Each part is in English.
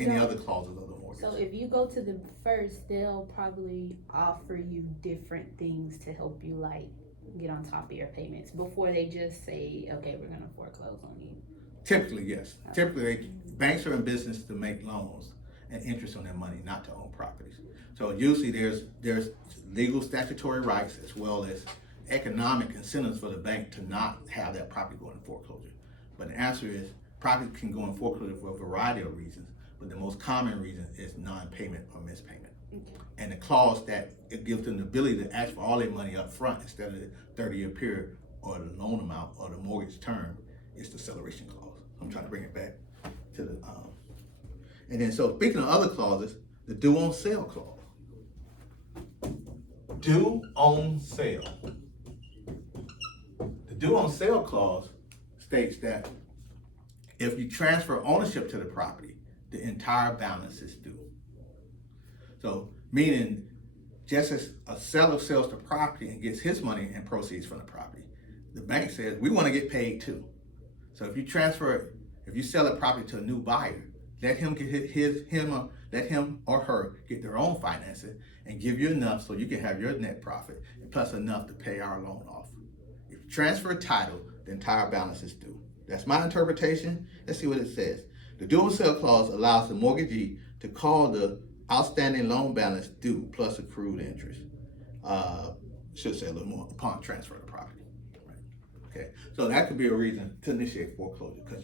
any other clauses of the mortgage. So if you go to the first, they'll probably offer you different things to help you like get on top of your payments before they just say, okay, we're gonna foreclose on you. Typically, yes. Typically, banks are in business to make loans and interest on their money, not to own properties. So usually there's legal statutory rights as well as economic incentives for the bank to not have that property go into foreclosure. But the answer is property can go in foreclosure for a variety of reasons, but the most common reason is non-payment or mispayment. Okay. And the clause that it gives them the ability to ask for all their money up front instead of the 30-year period or the loan amount or the mortgage term is the acceleration clause. I'm trying to bring it back to the, and then so speaking of other clauses, the due on sale clause. Due on sale. The due on sale clause states that if you transfer ownership to the property, the entire balance is due. So meaning just as a seller sells the property and gets his money and proceeds from the property, the bank says we want to get paid too. So if you transfer it, if you sell a property to a new buyer, let him get let him or her get their own financing and give you enough so you can have your net profit and plus enough to pay our loan off. If you transfer a title, the entire balance is due. That's my interpretation. Let's see what it says. The due on sale clause allows the mortgagee to call the outstanding loan balance due plus accrued interest. Should say a little more upon transfer of the property. Okay, so that could be a reason to initiate foreclosure because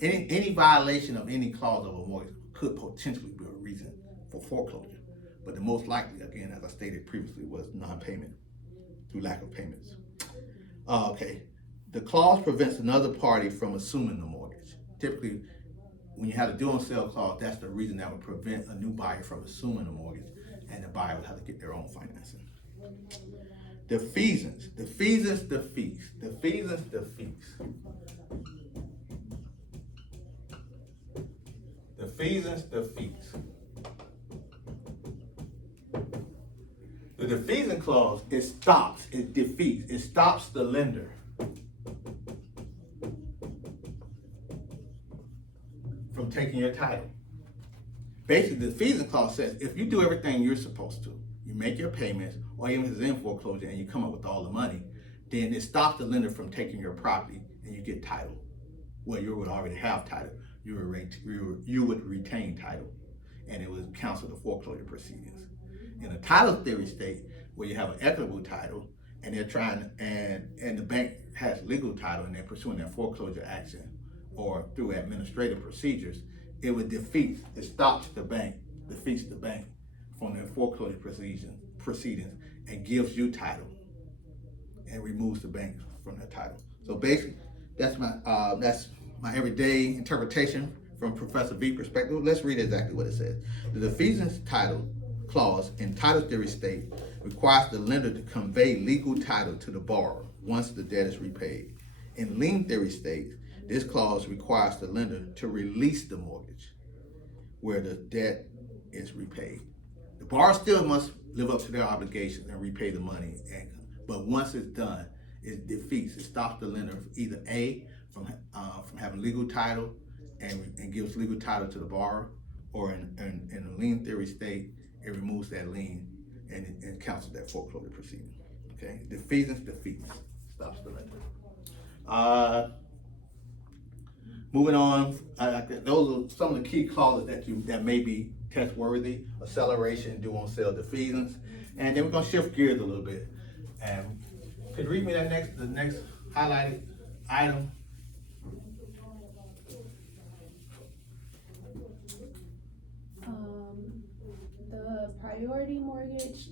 any violation of any clause of a mortgage could potentially be a reason for foreclosure. But the most likely, again, as I stated previously, was non-payment through lack of payments. Okay, the clause prevents another party from assuming the mortgage. Typically, when you have a due on sale clause, that's the reason that would prevent a new buyer from assuming the mortgage, and the buyer would have to get their own financing. Defeasance. Defeasance. The fees. The defeasance clause, it stops the lender from taking your title. Basically, the defeasance clause says if you do everything you're supposed to, you make your payments, or even if it's in foreclosure and you come up with all the money, then it stops the lender from taking your property and you get title. Well, you would already have title. You would retain title, and it would cancel the foreclosure proceedings. In a title theory state, where you have an equitable title, and they're trying, and the bank has legal title, and they're pursuing their foreclosure action, or through administrative procedures, it stops the bank, defeats the bank from their foreclosure proceedings, and gives you title, and removes the bank from that title. So basically, that's my everyday interpretation from Professor V's perspective. Let's read exactly what it says. The defeasance title clause in title theory state requires the lender to convey legal title to the borrower once the debt is repaid. In lien theory state, this clause requires the lender to release the mortgage where the debt is repaid. The borrower still must live up to their obligations and repay the money, but once it's done, it stops the lender either A, from having legal title and gives legal title to the borrower, or in a lien theory state, it removes that lien and cancels that foreclosure proceeding. Okay, defeasance stops the lender. Moving on, those are some of the key clauses that may be test worthy: acceleration, due on sale, defeasance, and then we're gonna shift gears a little bit. And could you read me the next highlighted item? The priority mortgage.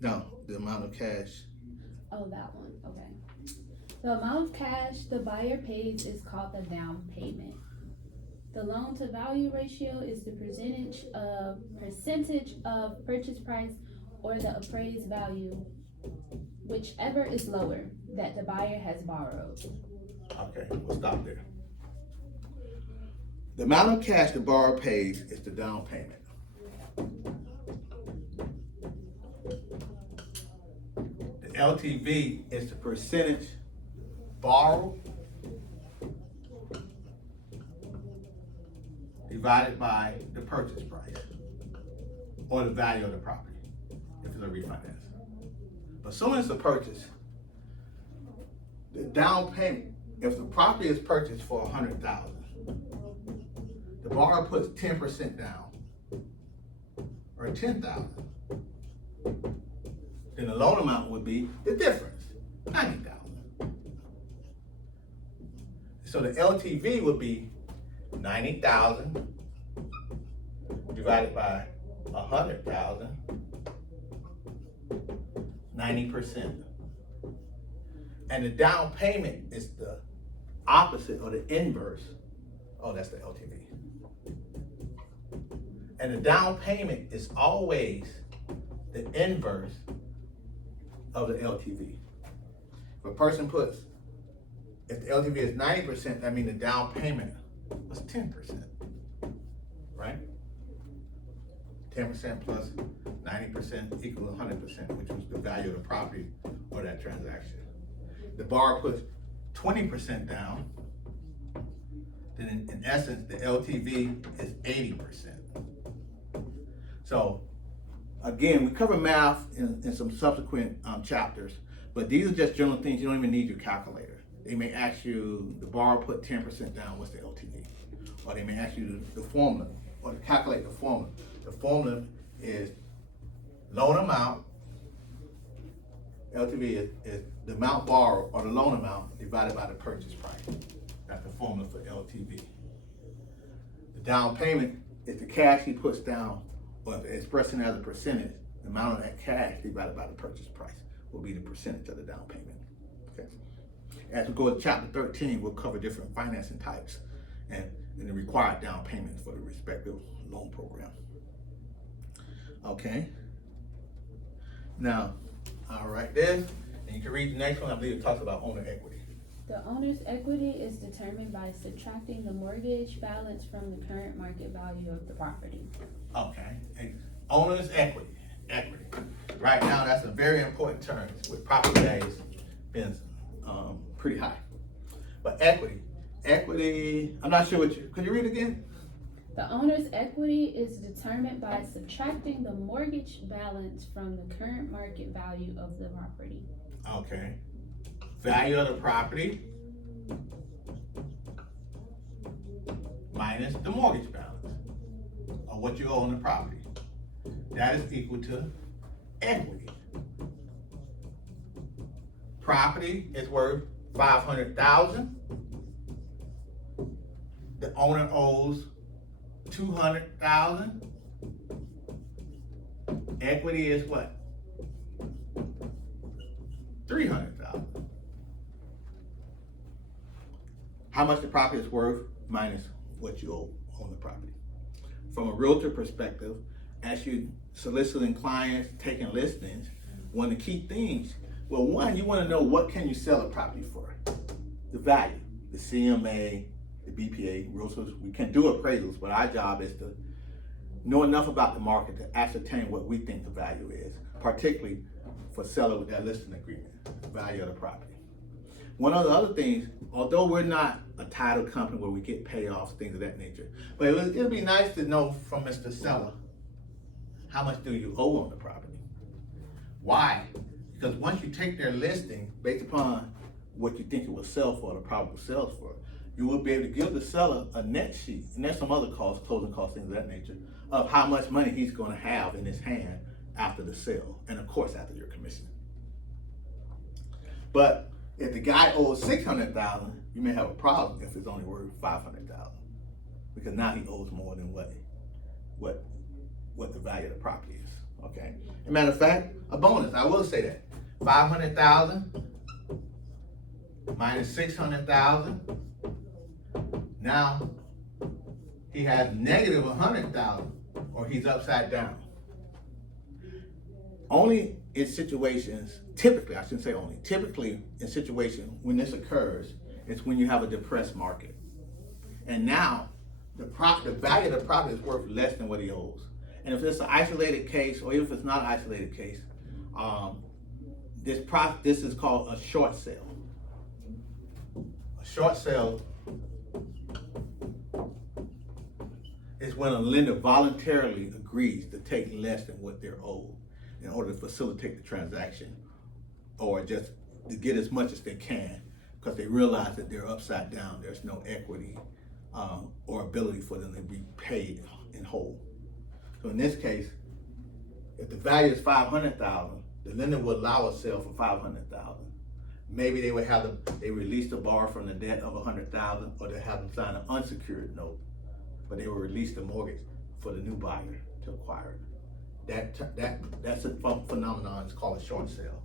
No, the amount of cash. Oh, that one. Okay. The amount of cash the buyer pays is called the down payment. The loan to value ratio is the percentage of purchase price or the appraised value, whichever is lower, that the buyer has borrowed. Okay, we'll stop there. The amount of cash the borrower pays is the down payment. The LTV is the percentage borrowed divided by the purchase price or the value of the property if it's a refinance. But as soon as the purchase, the down payment, if the property is purchased for $100,000, the borrower puts 10% down or $10,000. Then the loan amount would be the difference, $90,000. So the LTV would be $90,000 divided by $100,000, 90%. And the down payment is the opposite or the inverse. Oh, that's the LTV. And the down payment is always the inverse of the LTV. If a person puts, if the LTV is 90%, that means the down payment was 10%, right? 10% plus 90% equals 100%, which was the value of the property or that transaction. The borrower puts 20% down, then in essence, the LTV is 80%. So again, we cover math in some subsequent chapters, but these are just general things. You don't even need your calculator. They may ask you, the borrower put 10% down, what's the LTV? Or they may ask you the formula, or to calculate the formula. The formula is loan amount, LTV is the amount borrowed or the loan amount divided by the purchase price. That's the formula for LTV. The down payment is the cash he puts down, or if it's expressing as a percentage, the amount of that cash divided by the purchase price will be the percentage of the down payment. Okay. As we go to chapter 13, we'll cover different financing types and the required down payments for the respective loan program. Okay. Now, all right there, and you can read the next one. I believe it talks about owner equity. The owner's equity is determined by subtracting the mortgage balance from the current market value of the property. Okay, and owner's equity. Right now, that's a very important term with property values being pretty high. But equity, I'm not sure what could you read again? The owner's equity is determined by subtracting the mortgage balance from the current market value of the property. Okay. Value of the property minus the mortgage balance of what you owe on the property. That is equal to equity. Property is worth $500,000. The owner owes $200,000. Equity is what? $300,000. How much the property is worth minus what you owe on the property. From a realtor perspective, as you soliciting clients, taking listings, one of the key things, well, one, you want to know what can you sell a property for? The value, the CMA, the BPA, realtors, we can do appraisals, but our job is to know enough about the market to ascertain what we think the value is, particularly for seller with that listing agreement, the value of the property. One of the other things, although we're not a title company where we get payoffs, things of that nature, but it would be nice to know from Mr. Seller, how much do you owe on the property? Why? Because once you take their listing, based upon what you think it will sell for, the probable sales for, you will be able to give the seller a net sheet, and there's some other costs, closing costs, things of that nature, of how much money he's going to have in his hand after the sale, and of course after your commission. But if the guy owes $600,000, you may have a problem if it's only worth $500,000, because now he owes more than what the value of the property is. Okay. As a matter of fact, a bonus. I will say that $500,000 minus $600,000. Now he has negative $100,000, or he's upside down. Only in situations, typically, I shouldn't say only, typically in situations when this occurs, it's when you have a depressed market. And now the value of the property is worth less than what he owes. And if it's an isolated case, or even if it's not an isolated case, this is called a short sale. A short sale is when a lender voluntarily agrees to take less than what they're owed in order to facilitate the transaction, or just to get as much as they can, because they realize that they're upside down. There's no equity or ability for them to be paid in whole. So in this case, if the value is $500,000, the lender would allow a sale for $500,000. Maybe they would have they release the borrower from the debt of $100,000, or they have them sign an unsecured note, but they will release the mortgage for the new buyer to acquire it. That's a phenomenon. It's called a short sale.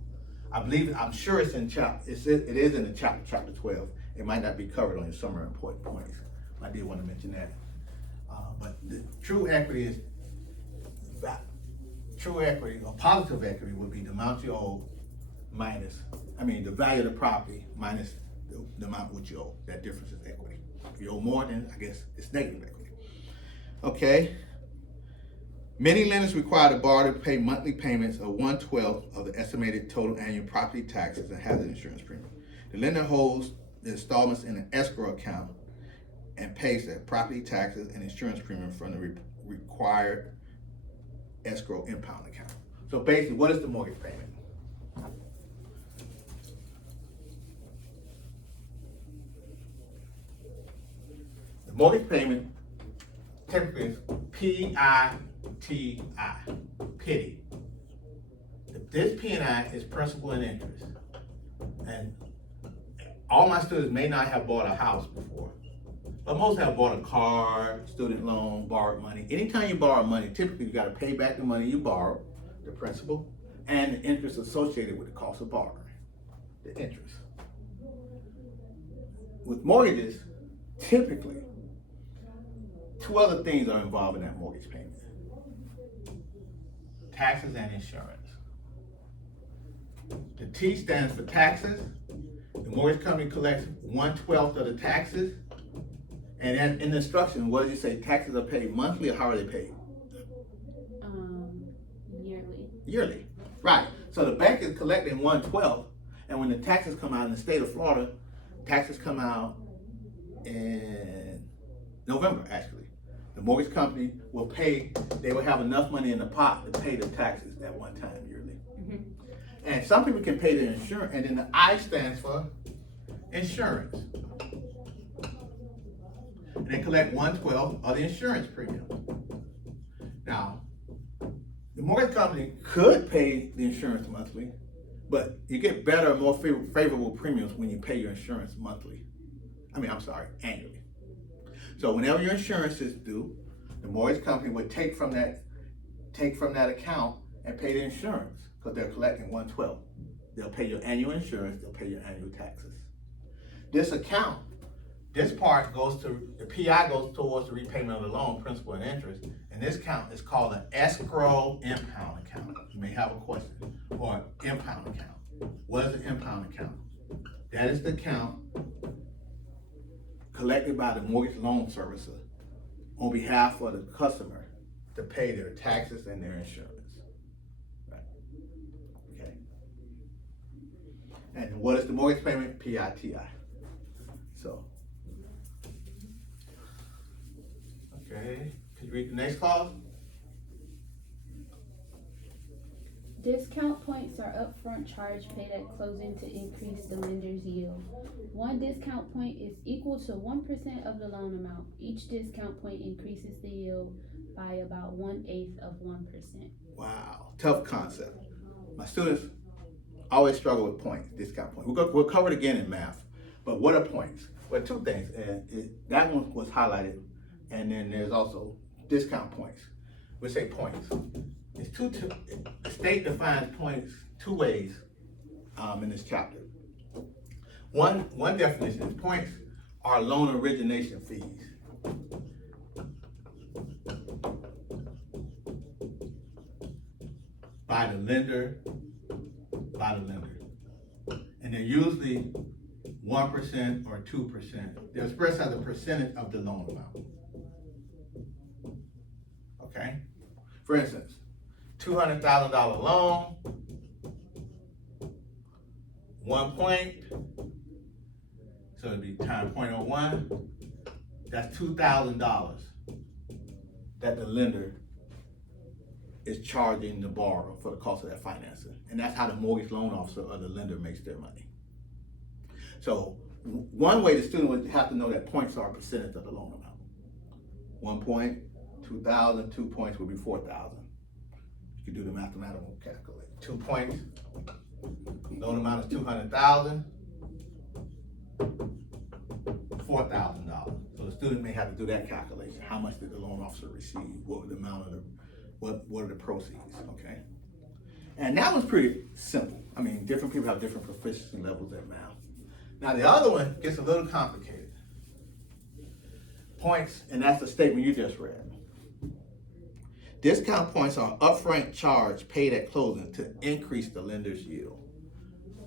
I'm sure it's in it is in the chapter 12. It might not be covered on your summary important points. I did want to mention that. But the true equity is or positive equity would be the amount you owe the value of the property minus the amount which you owe. That difference is equity. If you owe more, then I guess it's negative equity. Okay. Many lenders require the borrower to pay monthly payments of 1/12 of the estimated total annual property taxes and hazard insurance premium. The lender holds the installments in an escrow account and pays the property taxes and insurance premium from the required escrow impound account. So basically, what is the mortgage payment? The mortgage payment typically is P-I-T-I, pity. This P&I is principal and interest. And all my students may not have bought a house before, but most have bought a car, student loan, borrowed money. Anytime you borrow money, typically you gotta pay back the money you borrowed, the principal, and the interest associated with the cost of borrowing, the interest. With mortgages, typically, two other things are involved in that mortgage payment: taxes and insurance. The T stands for taxes. The mortgage company collects 1/12 of the taxes. And then in the instruction, what does it say? Taxes are paid monthly, or how are they paid? Yearly. Yearly, right. So the bank is collecting 1/12, and when the taxes come out in the state of Florida, taxes come out in November, actually. The mortgage company will pay, they will have enough money in the pot to pay the taxes at one time yearly. Mm-hmm. And some people can pay the insurance, and then the I stands for insurance. And they collect 1/12 of the insurance premium. Now, the mortgage company could pay the insurance monthly, but you get better, more favorable premiums when you pay your insurance annually. So whenever your insurance is due, the mortgage company would take from that account and pay the insurance, because they're collecting 1/12. They'll pay your annual insurance, they'll pay your annual taxes. This part the PI goes towards the repayment of the loan, principal and interest, and this account is called an escrow impound account. You may have a question, or impound account. What is an impound account? That is the account collected by the mortgage loan servicer on behalf of the customer to pay their taxes and their insurance. Right. Okay. And what is the mortgage payment? PITI. So, okay, can you read the next clause? Discount points are upfront charge paid at closing to increase the lender's yield. One discount point is equal to 1% of the loan amount. Each discount point increases the yield by about 1/8 of 1%. Wow, tough concept. My students always struggle with points, discount points. We'll cover it again in math, but what are points? Well, two things, and that one was highlighted, and then there's also discount points. We say points. The state defines points two ways in this chapter. One definition is points are loan origination fees. By the lender. And they're usually 1% or 2%. They're expressed as a percentage of the loan amount. Okay? For instance, $200,000 loan, 1 point, so it'd be times 0.01, that's $2,000. that the lender is charging the borrower for the cost of that financing. And that's how the mortgage loan officer or the lender makes their money. So one way the student would have to know that points are a percentage of the loan amount. 1 point, 2,000, 2 points would be 4,000. You can do the mathematical calculation. 2 points, loan amount is 200,000, $4,000. So the student may have to do that calculation. How much did the loan officer receive? What was the amount of what are the proceeds? Okay. And that one's pretty simple. I mean, different people have different proficiency levels at math. Now the other one gets a little complicated. Points, and that's the statement you just read. Discount points are upfront charge paid at closing to increase the lender's yield.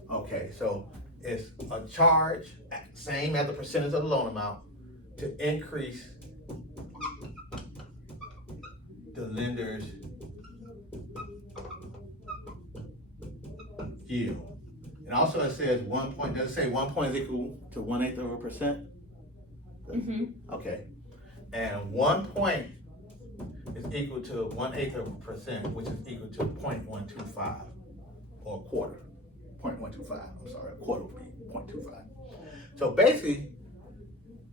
Okay, so it's a charge, same as the percentage of the loan amount, to increase the lender's yield. And also it says 1 point, does it say 1 point is equal to 1/8 of a percent? Okay. And 1 point is equal to 1/8 of a percent, which is equal to 0.125 or a quarter. 0.125, I'm sorry, a quarter would be 0.25. So basically,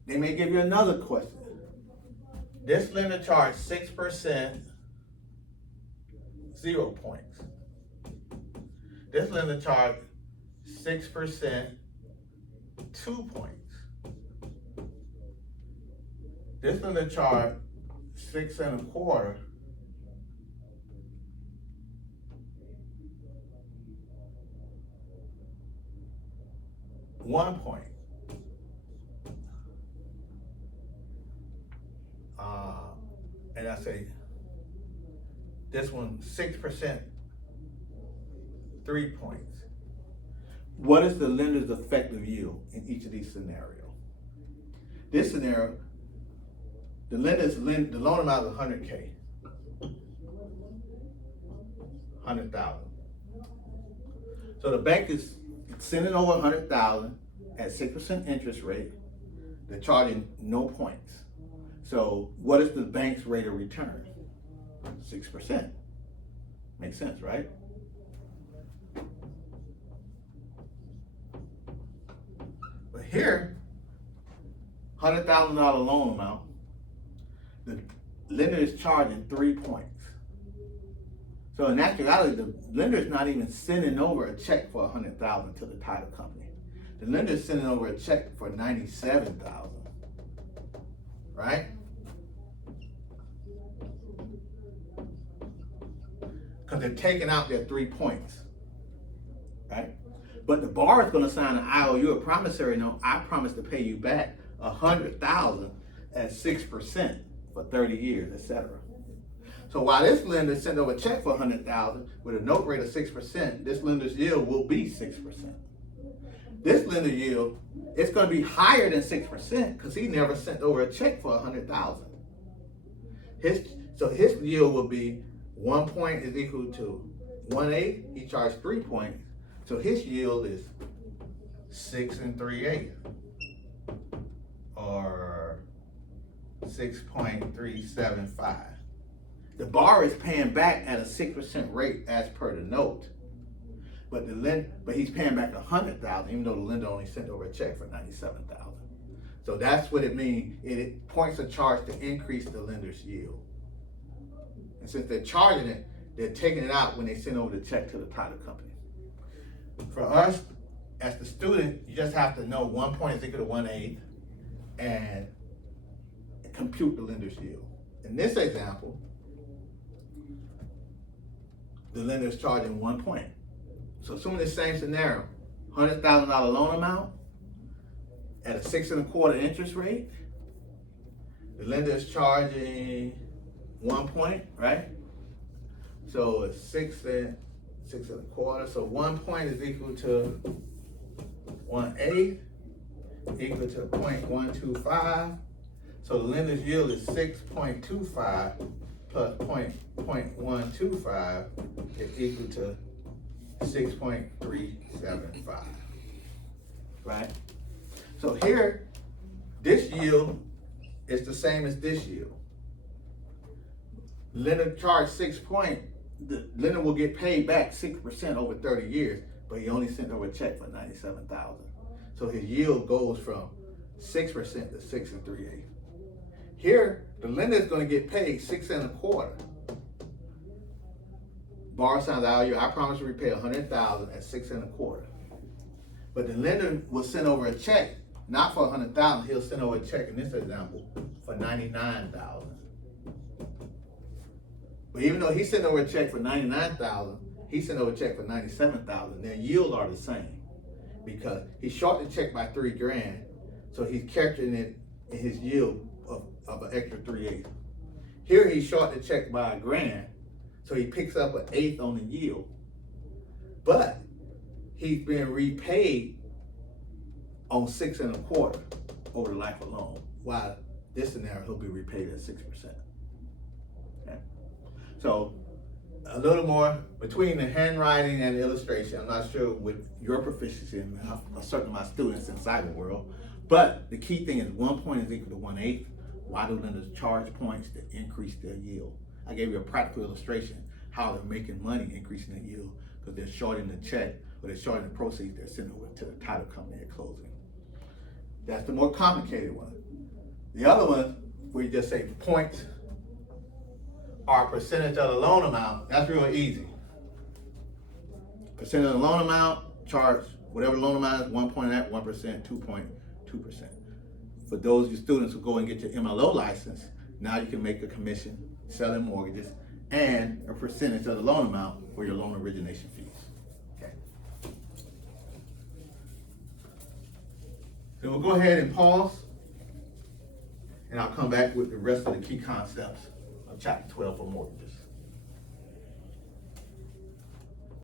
they may give you another question. This lender charged 6%, 0 points. This lender charged 6%, 2 points. This lender charged 6 1/4. $1 point. And I say this one 6%, 3 points. What is the lender's effective yield in each of these scenarios? This scenario, the loan amount is 100K, 100,000. So the bank is sending over 100,000 at 6% interest rate. They're charging no points. So what is the bank's rate of return? 6%. Makes sense, right? But here, $100,000 loan amount, the lender is charging 3 points. So in actuality, the lender is not even sending over a check for $100,000 to the title company. The lender is sending over a check for $97,000, right? Because they're taking out their 3 points, right? But the borrower is going to sign an IOU, a promissory note. I promise to pay you back $100,000 at 6% for 30 years, etc. So while this lender sent over a check for $100,000 with a note rate of 6%, this lender's yield will be 6%. This lender yield, it's going to be higher than 6% because he never sent over a check for $100,000. So his yield will be 1 point is equal to 1/8. He charged 3 points, so his yield is 6 3/8, or 6.375. The borrower is paying back at a 6% rate as per the note, but he's paying back $100,000, even though the lender only sent over a check for $97,000. So that's what it means. Points are charged to increase the lender's yield. And since they're charging it, they're taking it out when they send over the check to the title company. For us, as the student, you just have to know 1 point is equal to 1/8 and compute the lender's yield. In this example, the lender is charging 1 point. So assuming the same scenario, $100,000 loan amount at a 6 1/4 interest rate, the lender is charging 1 point, right? So it's 6 1/4. So 1 point is equal to 1/8, equal to 0.125. So the lender's yield is 6.25 plus 0.125 is equal to 6.375, right? So here, this yield is the same as this yield. Lender charged 6 point, the lender will get paid back 6% over 30 years, but he only sent over a check for $97,000. So his yield goes from 6% to 6 3/8. Here, the lender is going to get paid 6 1/4. Borrow signs value, I promise to repay $100,000 at 6 1/4. But the lender will send over a check, not for $100,000. He'll send over a check in this example for $99,000. But even though he sent over a check for $99,000, he sent over a check for $97,000. Their yield are the same because he short the check by $3,000, so he's capturing it in his yield of an extra 3/8. Here he short the check by $1,000, so he picks up 1/8 on the yield. But he's being repaid on 6 1/4 over the life of loan, while this scenario he'll be repaid at 6%. Okay. So a little more between the handwriting and the illustration. I'm not sure with your proficiency, and I'm certain my students in cyber world, but the key thing is 1 point is equal to 1/8. Why do lenders charge points to increase their yield? I gave you a practical illustration how they're making money increasing their yield because they're shorting the check or they're shorting the proceeds they're sending over to the title company at closing. That's the more complicated one. The other one, where you just say points are a percentage of the loan amount, that's real easy. Percentage of the loan amount, charge whatever loan amount is, 1 point at 1%, 2.2%. For those of you students who go and get your MLO license, now you can make a commission selling mortgages and a percentage of the loan amount for your loan origination fees. Okay. So we'll go ahead and pause, and I'll come back with the rest of the key concepts of chapter 12 for mortgages.